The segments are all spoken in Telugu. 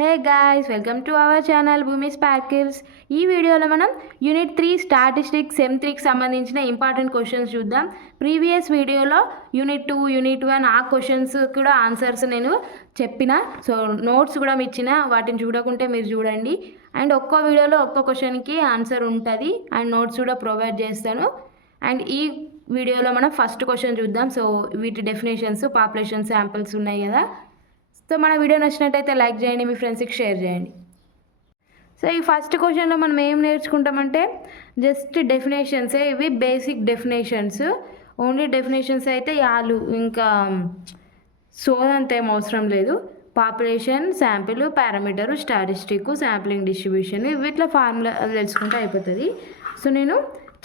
Hey guys, welcome to our channel భూమి స్పార్కిల్స్. ఈ వీడియోలో మనం యూనిట్ 3 స్టాటిస్టిక్స్ సెమ్ 3కి సంబంధించిన ఇంపార్టెంట్ క్వశ్చన్స్ చూద్దాం. ప్రీవియస్ వీడియోలో యూనిట్ 2, యూనిట్ 1 ఆ క్వశ్చన్స్ కూడా ఆన్సర్స్ నేను చెప్పిన, సో నోట్స్ కూడా ఇచ్చిన, వాటిని చూడకుంటే మీరు చూడండి. అండ్ ఒక్కో వీడియోలో ఒక్కో క్వశ్చన్కి ఆన్సర్ ఉంటుంది అండ్ నోట్స్ కూడా ప్రొవైడ్ చేస్తాను. అండ్ ఈ వీడియోలో మనం ఫస్ట్ క్వశ్చన్ చూద్దాం. సో వీటి డెఫినేషన్స్, పాపులేషన్ శాంపిల్స్ ఉన్నాయి కదా. సో మన వీడియో నచ్చినట్టయితే లైక్ చేయండి, మీ ఫ్రెండ్స్కి షేర్ చేయండి. సో ఈ ఫస్ట్ క్వశ్చన్లో మనం ఏం నేర్చుకుంటామంటే జస్ట్ డెఫినేషన్సే, ఇవి బేసిక్ డెఫినేషన్స్, ఓన్లీ డెఫినేషన్స్ అయితే యాలు, ఇంకా సోదంత ఏం అవసరం లేదు. Population, sample, parameter, statistic, sampling distribution, వీటిలో ఫార్ములా తెలుసుకుంటే అయిపోతుంది. సో నేను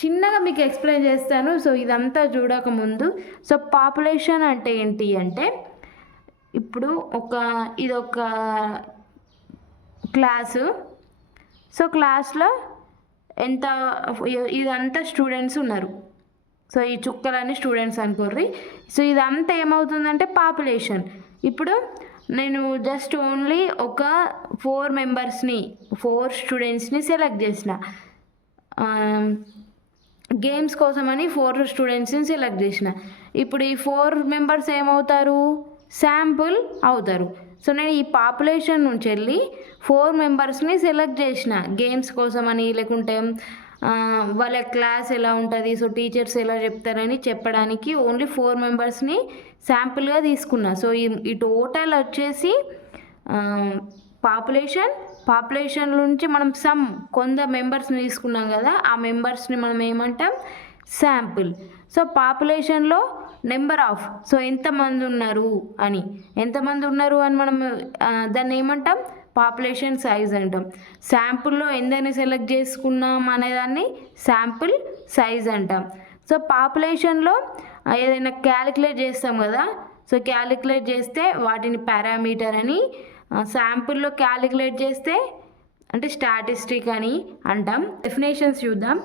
చిన్నగా మీకు ఎక్స్ప్లెయిన్ చేస్తాను. సో ఇదంతా చూడకముందు, సో పాపులేషన్ అంటే ఏంటి అంటే, ఇప్పుడు ఇదొక క్లాసు. సో క్లాస్లో ఇదంతా స్టూడెంట్స్ ఉన్నారు. సో ఈ చుక్కలన్నీ స్టూడెంట్స్ అనుకోర్రి. సో ఇదంతా ఏమవుతుందంటే పాపులేషన్. ఇప్పుడు నేను జస్ట్ ఓన్లీ ఒక 4 స్టూడెంట్స్ని సెలెక్ట్ చేసిన, గేమ్స్ కోసమని 4 స్టూడెంట్స్ని సెలెక్ట్ చేసిన. ఇప్పుడు ఈ 4 మెంబర్స్ ఏమవుతారు? శాంపుల్ అవుతారు. సో నేను ఈ పాపులేషన్ నుంచి వెళ్ళి 4 మెంబర్స్ని సెలెక్ట్ చేసిన గేమ్స్ కోసమని, లేకుంటే వాళ్ళ క్లాస్ ఎలా ఉంటుంది, సో టీచర్స్ ఎలా చెప్తారని చెప్పడానికి ఓన్లీ 4 మెంబర్స్ని శాంపుల్గా తీసుకున్నా. సో ఈ టోటల్ వచ్చేసి పాపులేషన్ నుంచి మనం కొంత మెంబర్స్ని తీసుకున్నాం కదా, ఆ మెంబర్స్ని మనం ఏమంటాం? శాంపుల్. సో పాపులేషన్లో నెంబర్ ఆఫ్, సో ఎంతమంది ఉన్నారు అని మనం దాన్ని ఏమంటాం? పాపులేషన్ సైజ్ అంటాం. శాంపుల్లో ఎందరిని సెలెక్ట్ చేసుకున్నాం అనేదాన్ని శాంపుల్ సైజ్ అంటాం. సో పాపులేషన్లో ఏదైనా క్యాలిక్యులేట్ చేస్తాం కదా, సో క్యాలిక్యులేట్ చేస్తే వాటిని పారామీటర్ అని, శాంపుల్లో క్యాలిక్యులేట్ చేస్తే అంటే స్టాటిస్టిక్ అని అంటాం. డెఫినేషన్స్ చూద్దాం.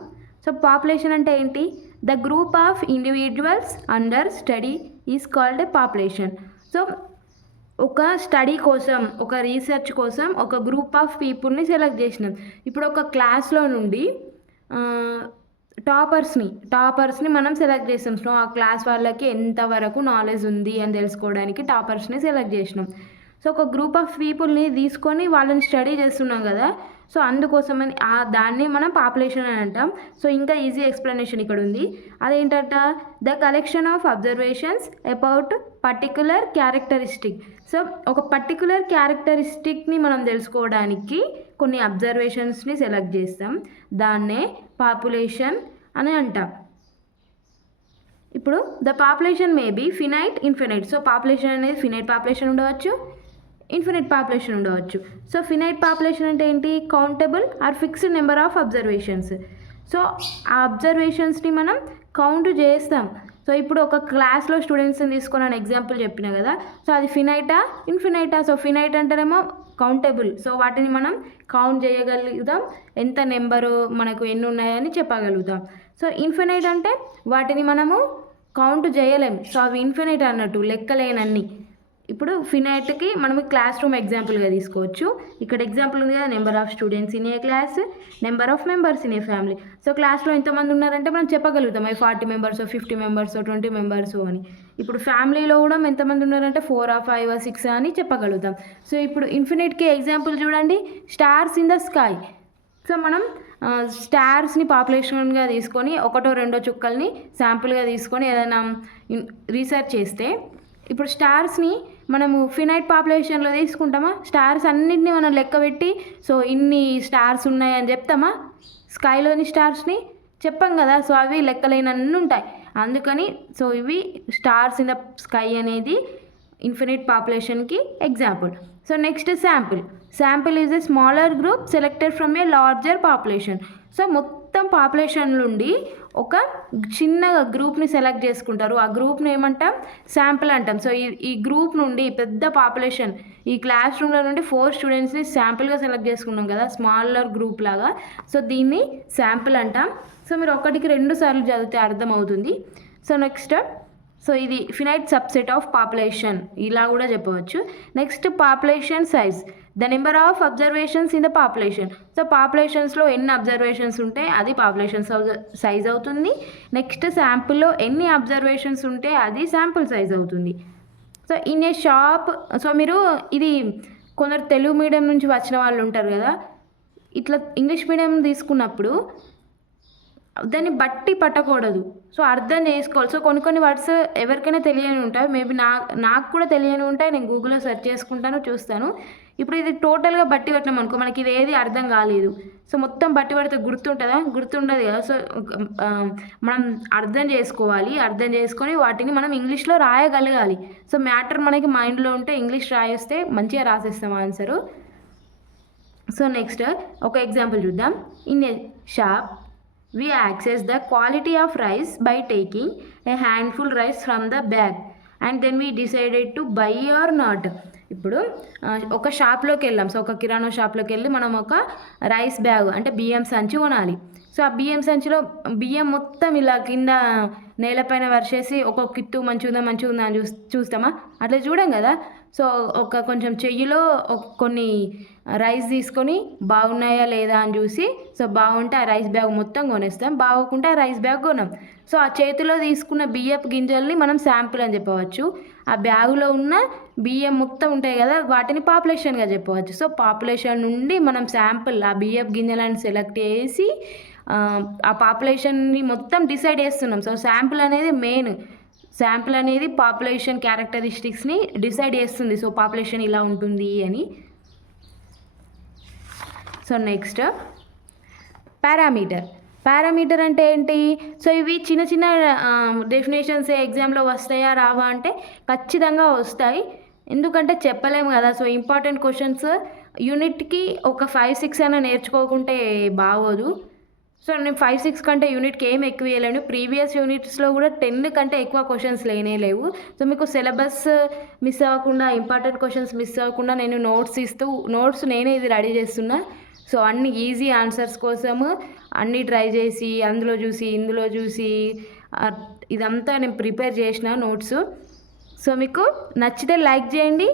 సో పాపులేషన్ అంటే ఏంటి? The group of individuals under study is called a population. So ఒక స్టడీ కోసం, ఒక రీసెర్చ్ కోసం ఒక గ్రూప్ ఆఫ్ పీపుల్ని సెలెక్ట్ చేసినాం. ఇప్పుడు ఒక క్లాస్లో నుండి టాపర్స్ని మనం సెలెక్ట్ చేస్తాం. సో ఆ క్లాస్ వాళ్ళకి ఎంతవరకు నాలెడ్జ్ ఉంది అని తెలుసుకోవడానికి టాపర్స్ని సెలెక్ట్ చేసినాం. సో ఒక గ్రూప్ ఆఫ్ పీపుల్ని తీసుకొని వాళ్ళని స్టడీ చేస్తున్నాం కదా, సో అందుకోసమని దాన్ని మనం పాపులేషన్ అని అంటాం. సో ఇంకా ఈజీ ఎక్స్ప్లెనేషన్ ఇక్కడ ఉంది. అదేంటంట? The collection of observations about particular characteristic. So ఒక పర్టికులర్ క్యారెక్టరిస్టిక్ని మనం తెలుసుకోవడానికి కొన్ని అబ్జర్వేషన్స్ని సెలెక్ట్ చేస్తాం, దాన్నే పాపులేషన్ అని అంటాం. ఇప్పుడు the population may be finite, infinite. So population అనేది ఫినైట్ పాపులేషన్ ఉండవచ్చు, ఇన్ఫినిట్ పాపులేషన్ ఉండవచ్చు. సో ఫినైట్ పాపులేషన్ అంటే ఏంటి? Countable or fixed number of observations. So ఆ అబ్జర్వేషన్స్ని మనం కౌంట్ చేస్తాం. సో ఇప్పుడు ఒక క్లాస్లో స్టూడెంట్స్ని తీసుకొని అని ఎగ్జాంపుల్ చెప్పిన కదా, సో అది ఫినైటా, ఇన్ఫినైటా? సో ఫినైట్ అంటేనేమో కౌంటబుల్, సో వాటిని మనం కౌంట్ చేయగలుగుతాం, ఎంత నెంబరు మనకు ఎన్ని ఉన్నాయని చెప్పగలుగుతాం. సో ఇన్ఫినైట్ అంటే వాటిని మనము కౌంట్ చేయలేం, సో అవి ఇన్ఫినైట్ అన్నట్టు, లెక్కలేనన్ని. ఇప్పుడు ఫినైట్కి మనం క్లాస్ రూమ్ ఎగ్జాంపుల్గా తీసుకోవచ్చు. ఇక్కడ ఎగ్జాంపుల్ ఉంది కదా, number of students in a class, number of members in a family. So క్లాస్లో ఎంతమంది ఉన్నారంటే మనం చెప్పగలుగుతాం, 40 మెంబర్స్, 50 మెంబర్స్, 20 మెంబర్స్ అని. ఇప్పుడు ఫ్యామిలీలో కూడా ఎంతమంది ఉన్నారంటే 4, 5, 6 అని చెప్పగలుగుతాం. సో ఇప్పుడు ఇన్ఫినిట్కి ఎగ్జాంపుల్ చూడండి, stars in the sky. So మనం స్టార్స్ని పాపులేషన్గా తీసుకొని 1, 2 చుక్కల్ని శాంపుల్గా తీసుకొని ఏదైనా రీసెర్చ్ చేస్తే, ఇప్పుడు స్టార్స్ని మనము ఫినైట్ పాపులేషన్లో తీసుకుంటామా? స్టార్స్ అన్నింటినీ మనం లెక్క పెట్టి సో ఇన్ని స్టార్స్ ఉన్నాయని చెప్తామా? స్కైలోని స్టార్స్ని చెప్పాం కదా, సో అవి లెక్కలేనన్ని ఉంటాయి. అందుకని సో ఇవి స్టార్స్ ఇన్ ద స్కై అనేది ఇన్ఫినిట్ పాపులేషన్కి example. So next sample is a smaller group selected from a larger population. So మొత్తం పాపులేషన్ నుండి ఒక చిన్న గ్రూప్ని సెలెక్ట్ చేసుకుంటారు, ఆ గ్రూప్ని ఏమంటాం? శాంపిల్ అంటాం. సో ఈ గ్రూప్ నుండి పెద్ద పాపులేషన్, ఈ క్లాస్ రూమ్లో నుండి 4 స్టూడెంట్స్ని శాంపిల్గా సెలెక్ట్ చేసుకున్నాం కదా, స్మాలర్ గ్రూప్ లాగా. సో దీన్ని శాంపిల్ అంటాం. సో మీరు 1కి 2 సార్లు చదివితే అర్థమవుతుంది. సో నెక్స్ట్ సో ఇది ఫినైట్ సబ్సెట్ ఆఫ్ పాపులేషన్ ఇలా కూడా చెప్పవచ్చు. Next population size, the number of observations in the population. So పాపులేషన్స్లో ఎన్ని అబ్జర్వేషన్స్ ఉంటే అది పాపులేషన్ సైజ్ అవుతుంది. నెక్స్ట్ శాంపుల్లో ఎన్ని అబ్జర్వేషన్స్ ఉంటే అది శాంపుల్ సైజ్ అవుతుంది. So in a shop, so మీరు ఇది కొందరు తెలుగు మీడియం నుంచి వచ్చిన వాళ్ళు ఉంటారు కదా, ఇట్లా ఇంగ్లీష్ మీడియం తీసుకున్నప్పుడు దాన్ని బట్టి పట్టకూడదు. సో అర్థం చేసుకోవాలి. సో కొన్ని వర్డ్స్ ఎవరికైనా తెలియని ఉంటాయి, మేబీ నాకు కూడా తెలియని ఉంటాయి. నేను గూగుల్లో సెర్చ్ చేసుకుంటాను, చూస్తాను. ఇప్పుడు ఇది టోటల్గా బట్టి పట్టినాం అనుకో, మనకి ఇది ఏది అర్థం కాలేదు. సో మొత్తం బట్టి పడితే గుర్తుంటుందా? గుర్తుండదు కదా. సో మనం అర్థం చేసుకోవాలి, అర్థం చేసుకొని వాటిని మనం ఇంగ్లీష్లో రాయగలగాలి. సో మ్యాటర్ మనకి మైండ్లో ఉంటే ఇంగ్లీష్ రాయేస్తే మంచిగా రాసేస్తాం ఆన్సరు. సో నెక్స్ట్ ఒక ఎగ్జాంపుల్ చూద్దాం. In a shop we access the quality of rice by taking a handful rice from the bag and then we decided to buy or not. ఇప్పుడు ఒక షాప్లోకి వెళ్ళాం. సో ఒక కిరాణా షాప్లోకి వెళ్ళి మనం ఒక రైస్ బ్యాగ్ అంటే బియ్యం సంచి కొనాలి. సో ఆ బియ్యం సంచిలో బియ్యం మొత్తం ఇలా కింద నేలపైన వర్షేసి ఒక కిత్తు మంచిగా ఉందా అని చూస్తామా? అట్లా చూడం కదా. సో ఒక కొంచెం చెయ్యిలో కొన్ని రైస్ తీసుకొని బాగున్నాయా లేదా అని చూసి, సో బాగుంటే ఆ రైస్ బ్యాగ్ మొత్తం కొనేస్తాం, బాగుంటే ఆ రైస్ బ్యాగ్ కొనాం. సో ఆ చేతిలో తీసుకున్న బియ్యపు గింజల్ని మనం శాంపుల్ అని చెప్పవచ్చు. ఆ బ్యాగులో ఉన్న బియ్యం మొత్తం ఉంటాయి కదా, వాటిని పాపులేషన్గా చెప్పవచ్చు. సో పాపులేషన్ నుండి మనం శాంపుల్ ఆ బియ్యపు గింజలను సెలెక్ట్ చేసి ఆ పాపులేషన్ని మొత్తం డిసైడ్ చేస్తున్నాం. సో శాంపుల్ అనేది మెయిన్. శాంపుల్ అనేది పాపులేషన్ క్యారెక్టరిస్టిక్స్ని డిసైడ్ చేస్తుంది. సో పాపులేషన్ ఇలా ఉంటుంది అని. సో నెక్స్ట్ పారామీటర్ అంటే ఏంటి? సో ఇవి చిన్న చిన్న డెఫినేషన్స్ ఎగ్జామ్లో వస్తాయా రావా అంటే ఖచ్చితంగా వస్తాయి, ఎందుకంటే చెప్పలేము కదా. సో ఇంపార్టెంట్ క్వశ్చన్స్ యూనిట్కి ఒక 5-6 అయినా నేర్చుకోకుంటే బాగోదు. సో నేను 5-6 కంటే యూనిట్కి ఏం ఎక్కువ వేయలేను. ప్రీవియస్ యూనిట్స్లో కూడా 10 కంటే ఎక్కువ క్వశ్చన్స్ లేవు. సో మీకు సిలబస్ మిస్ అవ్వకుండా, ఇంపార్టెంట్ క్వశ్చన్స్ మిస్ అవ్వకుండా నేను నోట్స్ నేనే ఇది రెడీ చేస్తున్నా. సో అన్ని ఈజీ ఆన్సర్స్ కోసము అన్నీ ట్రై చేసి అందులో చూసి ఇందులో చూసి ఇదంతా నేను ప్రిపేర్ చేసిన నోట్స్. సో మీకు నచ్చితే లైక్ చేయండి,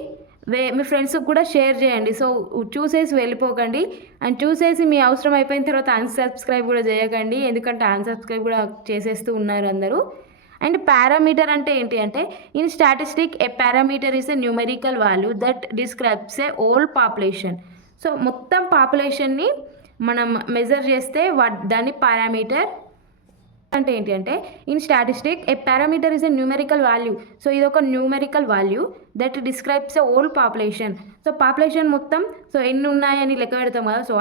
మీ ఫ్రెండ్స్కి కూడా షేర్ చేయండి. సో చూసేసి వెళ్ళిపోకండి, అండ్ చూసేసి మీ అవసరం అయిపోయిన తర్వాత అన్సబ్స్క్రైబ్ కూడా చేయకండి, ఎందుకంటే అన్సబ్స్క్రైబ్ కూడా చేసేస్తూ ఉన్నారు అందరూ. అండ్ పారామీటర్ అంటే ఏంటి అంటే, in statistic a parameter is a numerical value that describes a whole population. So మొత్తం పాపులేషన్ని మనం మెజర్ చేస్తే దాన్ని పారామీటర్ అంటే ఏంటి అంటే, in statistic a parameter is a numerical value. So ఇది ఒక numerical value that describes a whole population. So population మొత్తం సో ఎన్ని ఉన్నాయని లెక్క పెడతాం కదా. సో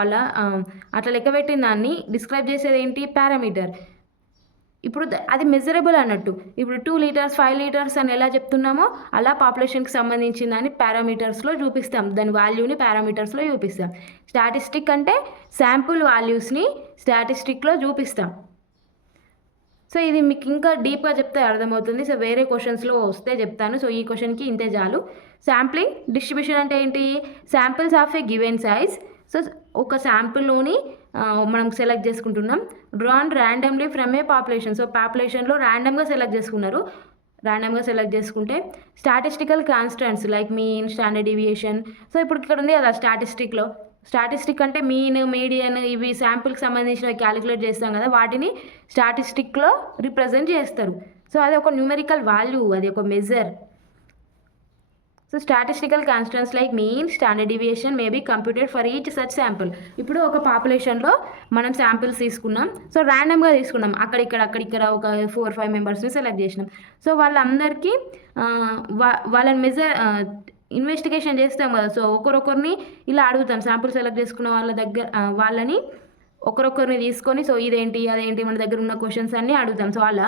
అట్లా లెక్క పెట్టిన దాన్ని డిస్క్రైబ్ చేసేది ఏంటి? పారామీటర్. ఇప్పుడు అది మెజరబుల్ అన్నట్టు. ఇప్పుడు 2 లీటర్స్ 5 లీటర్స్ అని ఎలా చెప్తున్నామో అలా పాపులేషన్కి సంబంధించిన దాన్ని పారామీటర్స్లో చూపిస్తాం, దాని వాల్యూని పారామీటర్స్లో చూపిస్తాం. స్టాటిస్టిక్ అంటే శాంపుల్ వాల్యూస్ని స్టాటిస్టిక్లో చూపిస్తాం. సో ఇది మీకు ఇంకా డీప్గా చెప్తే అర్థమవుతుంది. సో వేరే క్వశ్చన్స్లో వస్తే చెప్తాను. సో ఈ క్వశ్చన్కి ఇంతే చాలు. శాంప్లింగ్ డిస్ట్రిబ్యూషన్ అంటే ఏంటి? Samples of a given size. So ఒక శాంపుల్లోని మనం సెలెక్ట్ చేసుకుంటున్నాం. Drawn randomly from a population. So పాపులేషన్లో ర్యాండమ్గా సెలెక్ట్ చేసుకున్నారు. ర్యాండమ్గా సెలెక్ట్ చేసుకుంటే statistical constants like mean, standard deviation. So ఇప్పుడు ఇక్కడ ఉంది కదా స్టాటిస్టిక్లో. స్టాటిస్టిక్ అంటే మీన్, మీడియన్, ఇవి శాంపుల్కి సంబంధించినవి క్యాలిక్యులేట్ చేస్తాం కదా, వాటిని స్టాటిస్టిక్లో రిప్రజెంట్ చేస్తారు. సో అది ఒక న్యూమెరికల్ వాల్యూ, అది ఒక measure. So statistical constants like mean, standard deviation may be computed for each such sample. ఇప్పుడు ఒక పాపులేషన్లో మనం శాంపిల్స్ తీసుకున్నాం. సో ర్యాండమ్గా తీసుకున్నాం, అక్కడిక్కడ ఒక 4-5 మెంబర్స్ని సెలెక్ట్ చేసినాం. సో వాళ్ళందరికీ వాళ్ళని ఇన్వెస్టిగేషన్ చేస్తాం కదా. సో ఒకరొకరిని ఇలా అడుగుతాం, శాంపుల్ సెలెక్ట్ చేసుకున్న వాళ్ళని ఒకరొకరిని తీసుకొని సో ఇదేంటి అదేంటి మన దగ్గర ఉన్న క్వశ్చన్స్ అన్నీ అడుగుతాం. సో అలా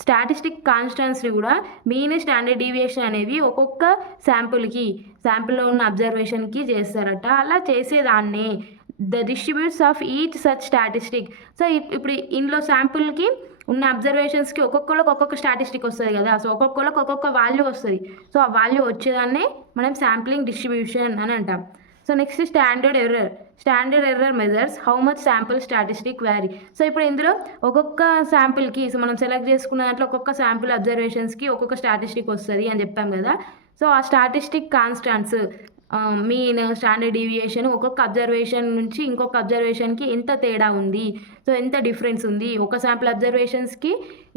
స్టాటిస్టిక్ కాన్స్టెంట్స్ని కూడా మీన్, స్టాండర్డ్ డీవియేషన్ అనేవి ఒక్కొక్క శాంపుల్లో ఉన్న అబ్జర్వేషన్కి చేస్తారట. అలా చేసేదాన్ని the distributes of each such statistic. So ఇప్పుడు ఇందులో శాంపుల్కి ఉన్న అబ్జర్వేషన్స్కి ఒక్కొక్కరికి ఒక్కొక్క స్టాటిస్టిక్ వస్తుంది కదా. సో ఒక్కొక్కరికి ఒక్కొక్క వాల్యూ వస్తుంది. సో ఆ వాల్యూ వచ్చేదాన్నే మనం శాంప్లింగ్ డిస్ట్రిబ్యూషన్ అని అంటాం. So next standard error measures how much sample statistic vary. So ఇప్పుడు ఇందులో ఒక్కొక్క శాంపుల్కి, సో మనం సెలెక్ట్ చేసుకున్న దాంట్లో ఒక్కొక్క శాంపుల్ అబ్జర్వేషన్స్కి ఒక్కొక్క స్టాటిస్టిక్ వస్తుంది అని చెప్పాం కదా. సో ఆ statistic constants mean, standard deviation ఒక్కొక్క అబ్జర్వేషన్ నుంచి ఇంకొక అబ్జర్వేషన్కి ఎంత తేడా ఉంది, సో ఎంత డిఫరెన్స్ ఉంది, ఒక శాంపుల్ అబ్జర్వేషన్స్కి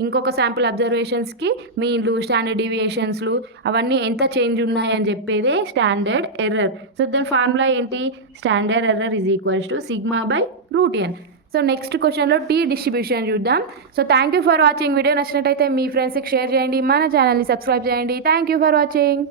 ఇంకొక శాంపుల్ అబ్జర్వేషన్స్కి మీన్లు, స్టాండర్డ్ డీవియేషన్స్లు అవన్నీ ఎంత చేంజ్ ఉన్నాయని చెప్పేదే స్టాండర్డ్ ఎర్రర్. సో దాని ఫార్ములా ఏంటి? Standard error is equals to σ/√n. So next క్వశ్చన్లో టీ డిస్ట్రిబ్యూషన్ చూద్దాం. So thank you for watching. Video నచ్చినట్టయితే మీ ఫ్రెండ్స్కి షేర్ చేయండి, మన ఛానల్ని సబ్స్క్రైబ్ చేయండి. Thank you for watching.